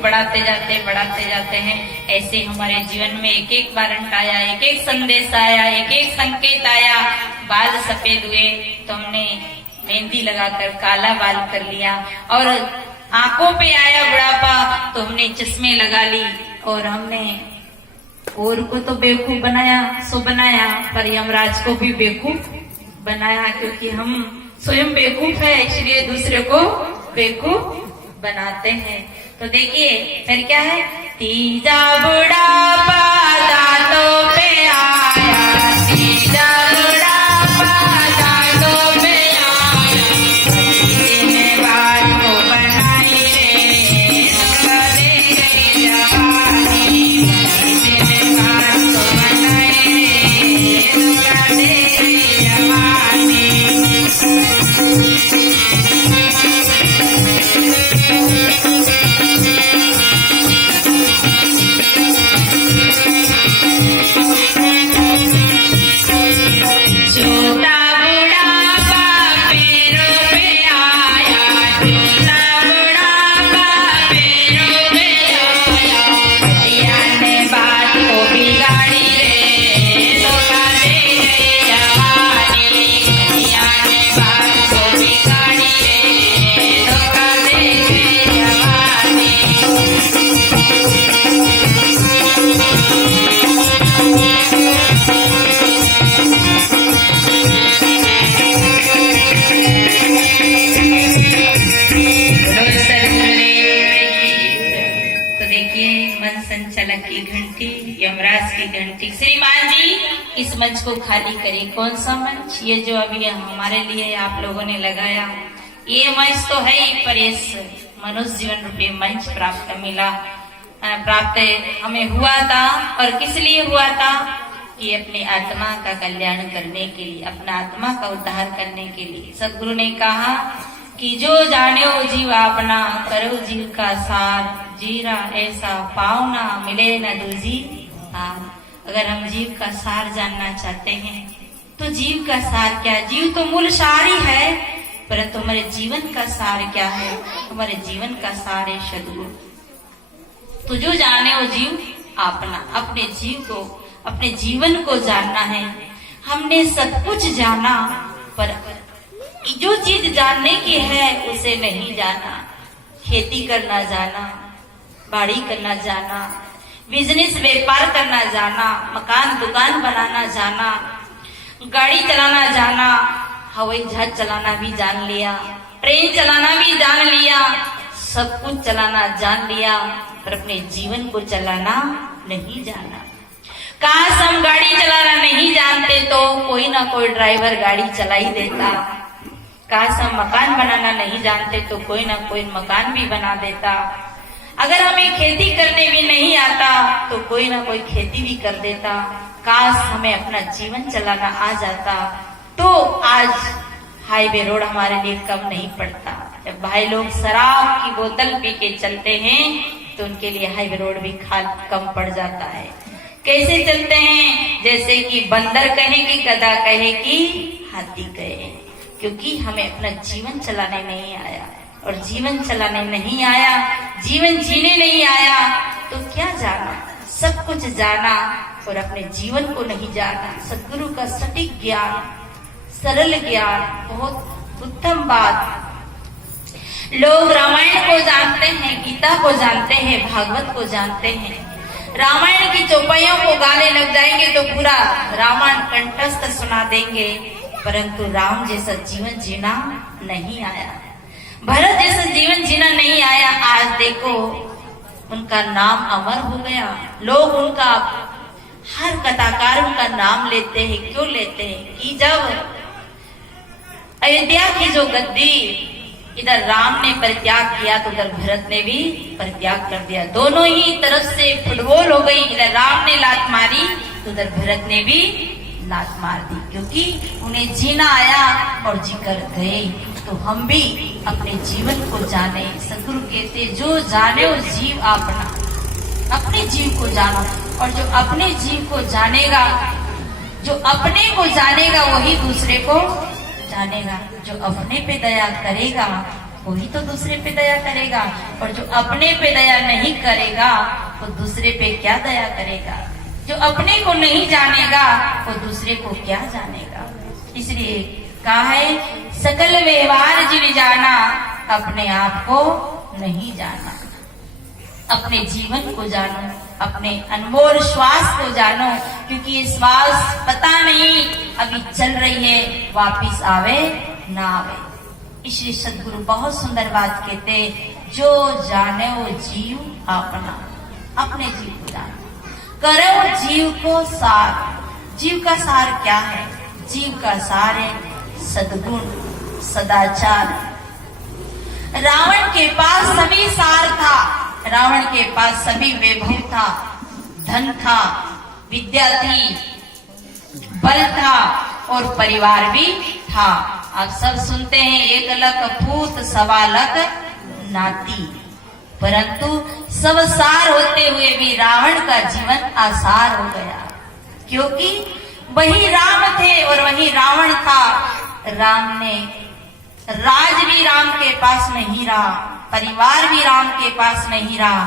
बढ़ाते जाते हैं। ऐसे हमारे जीवन में एक एक वारंट आया, एक एक संदेश आया, एक एक संकेत आया। बाल सफेद हुए तो हमने मेहंदी लगाकर काला बाल कर लिया, और आंखों पे आया बुढ़ापा तो हमने चश्मे लगा ली, और हमने और को तो बेवकूफ बनाया सो बनाया, पर यमराज को भी बेवकूफ बनाया, क्योंकि हम स्वयं बेवकूफ है इसलिए दूसरे को बेवकूफ बनाते हैं। तो देखिए फिर क्या है, तीजा बुढ़ापा दांतों पे आया, तीजा बुढ़ापा दांतों पे आया, ने बाल को बनाई रे धोखा दे गई जवानी, ने बाल को बनाई रे धोखा दे गई जवानी। संचालक की घंटी, यमराज की घंटी। श्रीमान जी इस मंच को खाली करें। कौन सा मंच? ये जो अभी हमारे लिए आप लोगों ने लगाया, ये मंच तो है ही, पर इस मनुष्य जीवन रूपी मंच प्राप्त हमें हुआ था। और किस लिए हुआ था? कि अपनी आत्मा का कल्याण करने के लिए, अपना आत्मा का उद्धार करने के लिए। सदगुरु ने कहा कि जो जाने वो जीव अपना, करो जीव का सार, जीरा ऐसा पावना मिले न दूजी हार। अगर हम जीव का सार जानना चाहते हैं तो जीव का सार क्या? जीव तो मूल सार ही है, परंतु हमारे जीवन का सार क्या है? हमारे जीवन का सार है सदगुरु। तो जो जाने वो जीव अपना, अपने जीव को, अपने जीवन को जानना है। हमने सब कुछ जाना, पर जो चीज जानने की है उसे नहीं जाना। खेती करना जाना, बाड़ी करना जाना, बिजनेस व्यापार करना जाना, मकान दुकान बनाना जाना, गाड़ी चलाना जाना, हवाई जहाज चलाना भी जान लिया, ट्रेन चलाना भी जान लिया, सब कुछ चलाना जान लिया, पर अपने जीवन को चलाना नहीं जाना। काश हम गाड़ी चलाना नहीं जानते तो कोई ना कोई ड्राइवर गाड़ी चला ही देता। काश हम मकान बनाना नहीं जानते तो कोई ना कोई मकान भी बना देता। अगर हमें खेती करने भी नहीं आता तो कोई ना कोई खेती भी कर देता। काश हमें अपना जीवन चलाना आ जाता तो आज हाईवे रोड हमारे लिए कम नहीं पड़ता। जब भाई लोग शराब की बोतल पी के चलते हैं तो उनके लिए हाईवे रोड भी कम पड़ जाता है। कैसे चलते हैं? जैसे कि बंदर कहे कि गधा कहे कि हाथी कहे, क्योंकि हमें अपना जीवन चलाने नहीं आया। और जीवन चलाने नहीं आया, जीवन जीने नहीं आया तो क्या जाना? सब कुछ जाना और अपने जीवन को नहीं जाना। सदगुरु का सटीक ज्ञान, सरल ज्ञान, बहुत उत्तम बात। लोग रामायण को जानते हैं, गीता को जानते हैं, भागवत को जानते हैं। रामायण की चौपाइयों को गाने लग जाएंगे तो पूरा रामायण कंठस्थ सुना देंगे, परंतु राम जैसा जीवन जीना नहीं आया, भरत जैसा जीवन जीना नहीं आया। आज देखो उनका नाम अमर हो गया। लोग उनका, हर कथाकार उनका नाम लेते हैं। क्यों लेते हैं? कि जब अयोध्या की जो गद्दी इधर राम ने परित्याग किया तो उधर भरत ने भी परित्याग कर दिया। दोनों ही तरफ से फुटबॉल हो गई। इधर राम ने लात मारी तो उधर भरत ने भी लात मार दी, क्योंकि उन्हें जीना आया और जीकर गए। तो हम भी अपने जीवन को जाने। सदगुरु कहते जो जाने वो जीव अपना, अपने जीव को जानो। और जो अपने जीव को जानेगा, जो अपने को जानेगा वही दूसरे को जानेगा। जो अपने पे दया करेगा वही तो दूसरे पे दया करेगा। और जो अपने पे दया नहीं करेगा वो दूसरे पे क्या दया करेगा। जो अपने को नहीं जानेगा वो दूसरे को क्या जानेगा। इसलिए कहा है सकल व्यवहार जिन जाना, अपने आप को नहीं जाना। अपने जीवन को जानो, अपने अनमोल श्वास को जानो, क्योंकि ये श्वास पता नहीं अभी चल रही है, वापिस आवे ना आवे। इसलिए सदगुरु बहुत सुंदर बात कहते, जो जाने वो जीव अपना, अपने जीव को जानो, करो जीव को सार। जीव का सार क्या है? जीव का सार है सद्गुण, सदाचार। रावण के पास सभी सार था, रावण के पास सभी वैभव था, धन था, विद्या थी, बल था और परिवार भी था। आप सब सुनते हैं 1 लख पूत 1.25 लाख नाती, परंतु सब सार होते हुए भी रावण का जीवन आसार हो गया, क्योंकि वही राम थे और वही रावण था। राम ने राज भी राम के पास नहीं रहा, परिवार भी राम के पास नहीं रहा,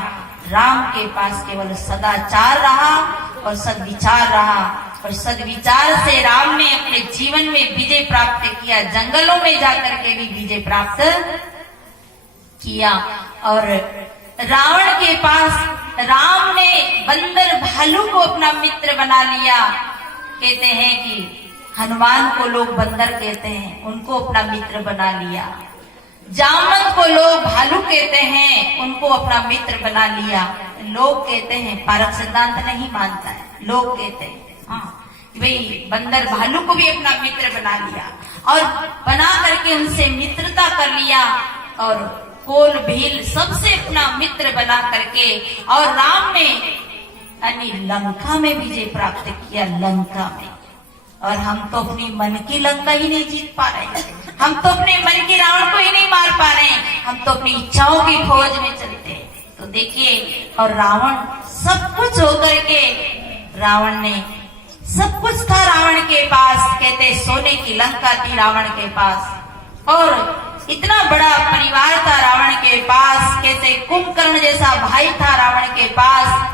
राम के पास केवल सदाचार रहा और सद्विचार रहा। और सद्विचार से राम ने अपने जीवन में विजय प्राप्त किया, जंगलों में जाकर के भी विजय प्राप्त किया। और रावण के पास राम ने बंदर भालू को अपना मित्र बना लिया। कहते हैं कि हनुमान को लोग बंदर कहते हैं, उनको अपना मित्र बना लिया। जामवंत को लोग भालू कहते हैं, उनको अपना मित्र बना लिया। लोग कहते हैं, पारक सिद्धांत नहीं मानता है, लोग कहते हैं हाँ भाई बंदर भालू को भी अपना मित्र बना लिया और बना करके उनसे मित्रता कर लिया। और कोल भील सबसे अपना मित्र बना करके, और राम ने यानी लंका में विजय प्राप्त किया, लंका में। और हम तो अपनी मन की लंका ही नहीं जीत पा रहे, हम तो अपने मन के रावण को ही नहीं मार पा रहे, हम तो अपनी इच्छाओं की खोज में चलते हैं। तो देखिए, और रावण सब कुछ होकर के, रावण ने सब कुछ था रावण के पास, कहते सोने की लंका थी रावण के पास, और इतना बड़ा परिवार था रावण के पास, कहते कुंभकर्ण जैसा भाई था रावण के पास,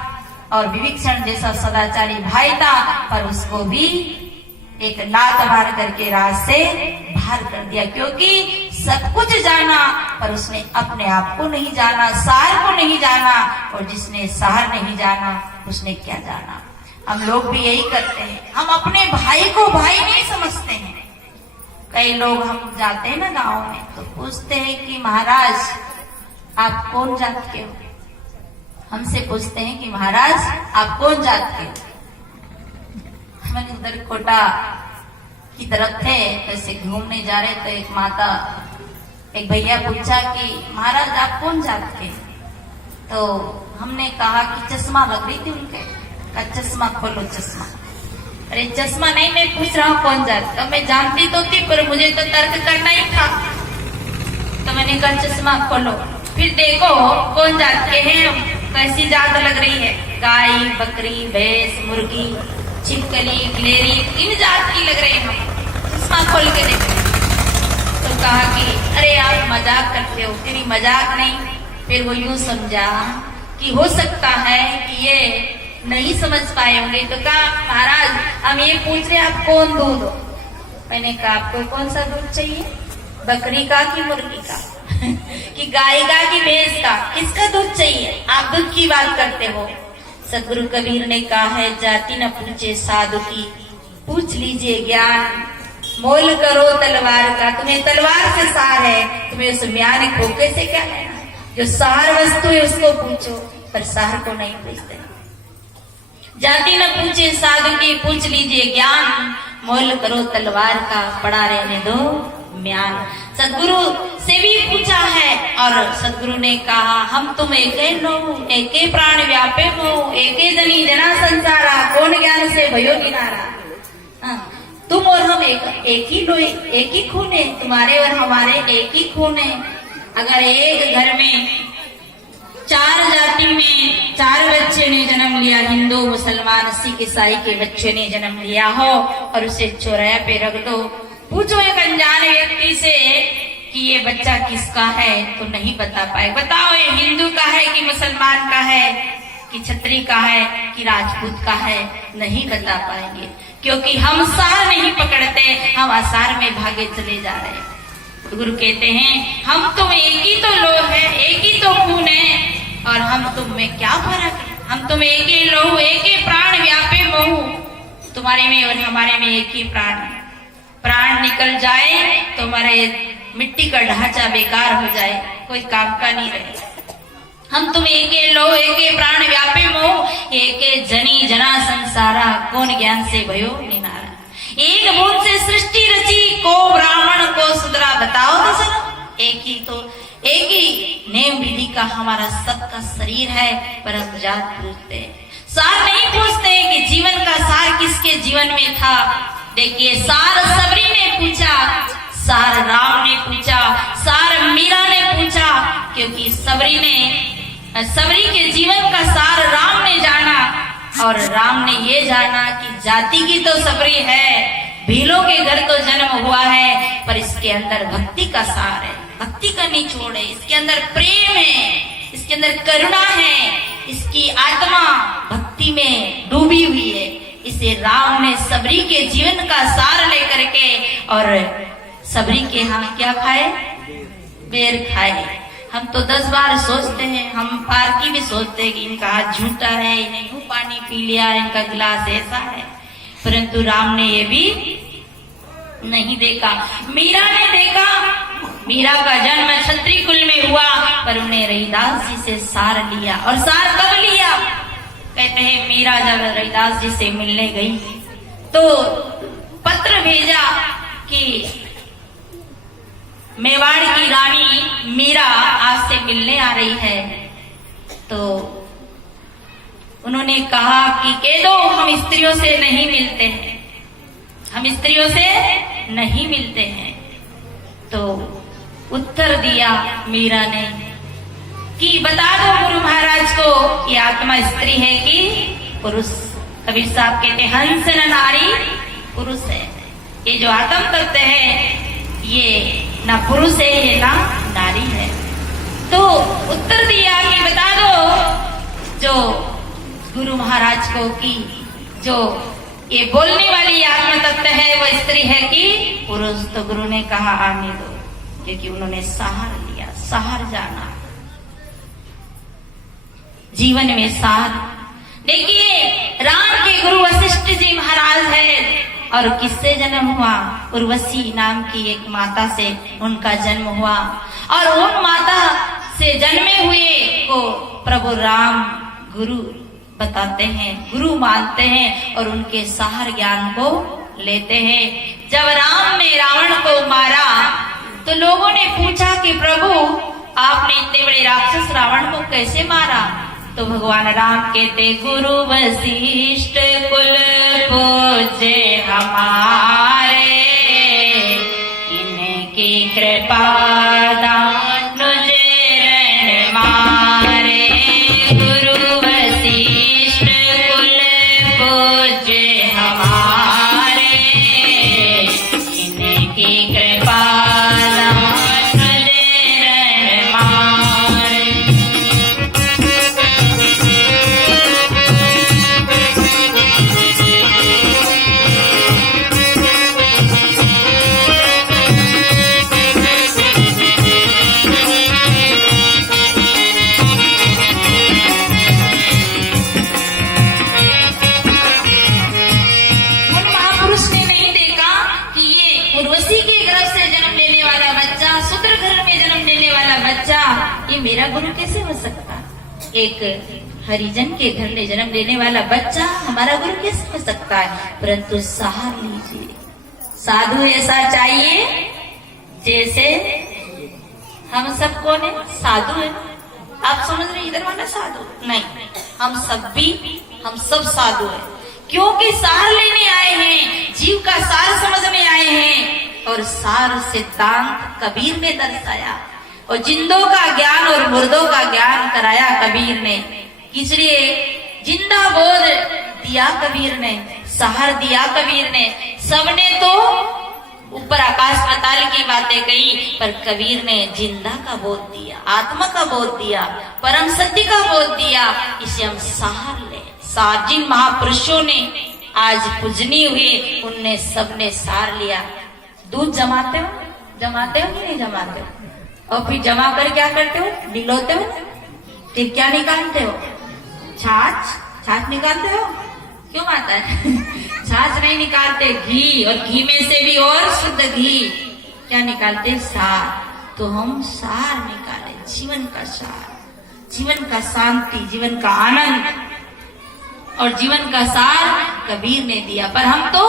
और विभीषण जैसा सदाचारी भाई था, पर उसको भी एक लात मार करके राज से बाहर कर दिया, क्योंकि सब कुछ जाना पर उसने अपने आप को नहीं जाना, सार को नहीं जाना। और जिसने सार नहीं जाना उसने क्या जाना। हम लोग भी यही करते हैं, हम अपने भाई को भाई नहीं समझते हैं। कई लोग, हम जाते हैं ना गांव में, तो पूछते हैं कि महाराज आप कौन जात के हो? हमसे पूछते हैं कि महाराज आप कौन जात के हो? हम उधर कोटा की तरफ थे, ऐसे घूमने जा रहे तो एक माता, एक भैया पूछा कि महाराज आप कौन जात के? तो हमने कहा कि चश्मा लग रही थी उनके, का चश्मा खोलो चश्मा। अरे चश्मा नहीं, मैं पूछ रहा हूँ कौन जात का। मैं जानती तो थी पर मुझे तो तर्क करना ही था, तो मैंने कहा चश्मा खोलो, फिर देखो कौन जात के हैं हम, कैसी जात लग रही है। गाय, बकरी, भैंस, मुर्गी, छिपकली, गिलेरी, इन जात की लग रही है हम। चश्मा खोल के देखो। तो कहा कि अरे आप मजाक करते हो। तेरी मजाक नहीं, फिर वो यूं समझा कि हो सकता है कि ये नहीं समझ पाए होंगे। तो कहा महाराज हम ये पूछ रहे आप कौन दूध हो? मैंने कहा आपको कौन सा दूध चाहिए, बकरी का कि मुर्गी का कि गाय का कि भैंस का, किसका दूध चाहिए? आप दूध की बात करते हो। सदगुरु कबीर ने कहा है, जाति न पूछे साधु की, पूछ लीजिए ज्ञान, मोल करो तलवार का। तुम्हें तलवार से सार है, तुम्हें उस म्यान को कैसे क्या लेना? जो सार वस्तु है उसको पूछो, पर सार को नहीं पूछते। जाति न पूछे साधु की, पूछ लीजिए ज्ञान, मोल करो तलवार का, पड़ा रहने दो म्यान। सदगुरु से भी पूछा है और सदगुरु ने कहा हम तुम एके नो, एके प्राण व्यापे हो, एके जनी जना संसारा, कौन ज्ञान से भयो किनारा। तुम और हम एक ही लोई, एक ही खून है, तुम्हारे और हमारे एक ही खून है। अगर एक घर में 4 जाति में 4 बच्चे ने जन्म लिया, हिंदू, मुसलमान, सिख, ईसाई के बच्चे ने जन्म लिया हो, और उसे चौराहे पे रख दो, पूछो एक अनजान व्यक्ति से कि ये बच्चा किसका है तो नहीं बता पाए। बताओ ये हिंदू का है कि मुसलमान का है कि क्षत्रिय का है कि राजपूत का है, नहीं बता पाएंगे, क्योंकि हम सार नहीं पकड़ते, हम आसार में भागे चले जा रहे हैं। गुरु कहते हैं हम तुम एक ही तो लोह है, एक ही तो खून है, और हम तुम में क्या फर्क है। हम तुम एक ही लोह, एक ही प्राण व्यापे मोह, तुम्हारे में और हमारे में एक ही प्राण है। प्राण निकल जाए तो हमारे मिट्टी का ढांचा बेकार हो जाए, कोई काम का नहीं रहे। हम तुम एके लो एके प्राण व्यापे मोह, एके जनी जना संसारा, कौन ज्ञान से भयो निनारा। एक बूंद से सृष्टि रची, को ब्राह्मण को शूद्रा, बताओ तो सर। एक ही नेम विधि का हमारा सबका शरीर है, पर हम जात पूछते हैं, सार नहीं पूछते कि जीवन का सार किसके जीवन में था। देखिए सार सबरी ने पूछा, सार राम ने पूछा, सार मीरा ने पूछा, क्योंकि सबरी के जीवन का सार राम ने जाना, और राम ने ये जाना कि जाति की तो सबरी है, भीलों के घर तो जन्म हुआ है, पर इसके अंदर भक्ति का सार है, भक्ति का निचोड़ है, इसके अंदर प्रेम है, इसके अंदर करुणा है, इसकी आत्मा भक्ति में डूबी हुई है। इसे राम ने सबरी के जीवन का सार लेकर के, और सबरी के यहाँ क्या खाए, बेर खाए। हम तो 10 बार सोचते हैं, हम पारकी भी सोचते हैं कि इनका हाथ झूठा है, इन्हें यूं पानी पी लिया, इनका गिलास ऐसा है, परंतु राम ने ये भी नहीं देखा। मीरा ने देखा, मीरा का जन्म क्षत्रिय कुल में हुआ, पर उन्हें रविदास जी से सार लिया। और सार कब लिया, कहते हैं मीरा जब रविदास जी से मिलने गई तो पत्र भेजा कि मेवाड़ की रानी मीरा आपसे मिलने आ रही है। तो उन्होंने कहा कि कह दो हम स्त्रियों से नहीं मिलते हैं, हम स्त्रियों से नहीं मिलते हैं। तो उत्तर दिया मीरा ने कि बता दो गुरु महाराज को, ये आत्मा स्त्री है कि पुरुष। कबीर साहब कहते हंस न नारी पुरुष है, ये जो आत्म तत्व है ये ना पुरुष है, ये ना नारी है। तो उत्तर दिया कि बता दो जो गुरु महाराज को कि जो ये बोलने वाली आत्म तत्व है वो स्त्री है कि पुरुष। तो गुरु ने कहा आने दो, क्योंकि उन्होंने सहार लिया, सहार जाना जीवन में सार। देखिए राम के गुरु वशिष्ठ जी महाराज है, और किससे जन्म हुआ, उर्वशी नाम की एक माता से उनका जन्म हुआ, और उन माता से जन्मे हुए को प्रभु राम गुरु बताते हैं, गुरु मानते हैं, और उनके सहार ज्ञान को लेते हैं। जब राम ने रावण को मारा तो लोगों ने पूछा कि प्रभु आपने इतने बड़े राक्षस रावण को कैसे मारा। तो भगवान राम कहते गुरु वशिष्ठ कुल पूज्य हमारे, इनकी कृपा दानुज रण मारे। गुरु वशिष्ठ कुल पूज्य हमारे, इनकी कृपा दानुज रण मारे। ये मेरा गुरु कैसे हो सकता, एक हरिजन के घर में जन्म लेने वाला बच्चा हमारा गुरु कैसे हो सकता है। परंतु सहार लीजिए, साधु ऐसा चाहिए जैसे हम सबको ने साधु है। आप समझ रहे इधर वाला साधु नहीं, हम सब साधु है, क्योंकि सार लेने आए हैं, जीव का सार समझने आए हैं। और सार सिद्धांत कबीर ने दर्शाया, और जिंदों का ज्ञान और मुर्दों का ज्ञान कराया कबीर ने। इसलिए जिंदा बोध दिया कबीर ने, सहार दिया कबीर ने। सबने तो ऊपर आकाश पाताल की बातें कही, पर कबीर ने जिंदा का बोध दिया, आत्मा का बोध दिया, परम सत्य का बोध दिया। इसे हम सार ले। सार जिन महापुरुषों ने आज पूजनीय हुए, उनने सबने सार लिया। दूध जमाते हो कि नहीं जमाते हो? और फिर जमा कर क्या करते हो? डिलोते हो, फिर क्या निकालते हो? छाछ निकालते हो? क्यों आता है? छाछ नहीं निकालते, घी, और घी में से भी और शुद्ध घी क्या निकालते? सार। तो हम सार निकाले, जीवन का सार, जीवन का शांति, जीवन का आनंद और जीवन का सार कबीर ने दिया। पर हम तो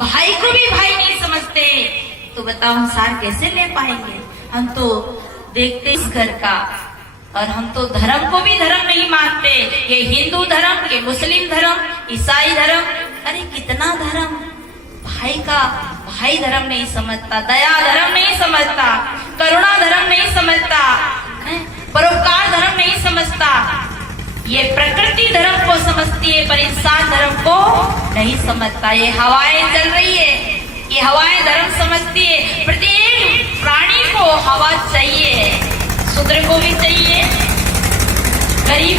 भाई को भी भाई नहीं समझते, तो बताओ हम सार कैसे ले पाएंगे? हम तो देखते इस घर का, और हम तो धर्म को भी धर्म नहीं मानते। ये हिंदू धर्म, ये मुस्लिम धर्म, ईसाई धर्म, अरे कितना धर्म। भाई का भाई धर्म नहीं समझता, दया धर्म नहीं समझता, करुणा धर्म नहीं समझता, परोपकार धर्म नहीं समझता। ये प्रकृति धर्म को समझती है, पर इंसान धर्म को नहीं समझता। ये हवाएं चल रही है, ये हवाएं धर्म समझती है। प्रत्येक प्राणी को हवा चाहिए, शूद्र को भी चाहिए, गरीब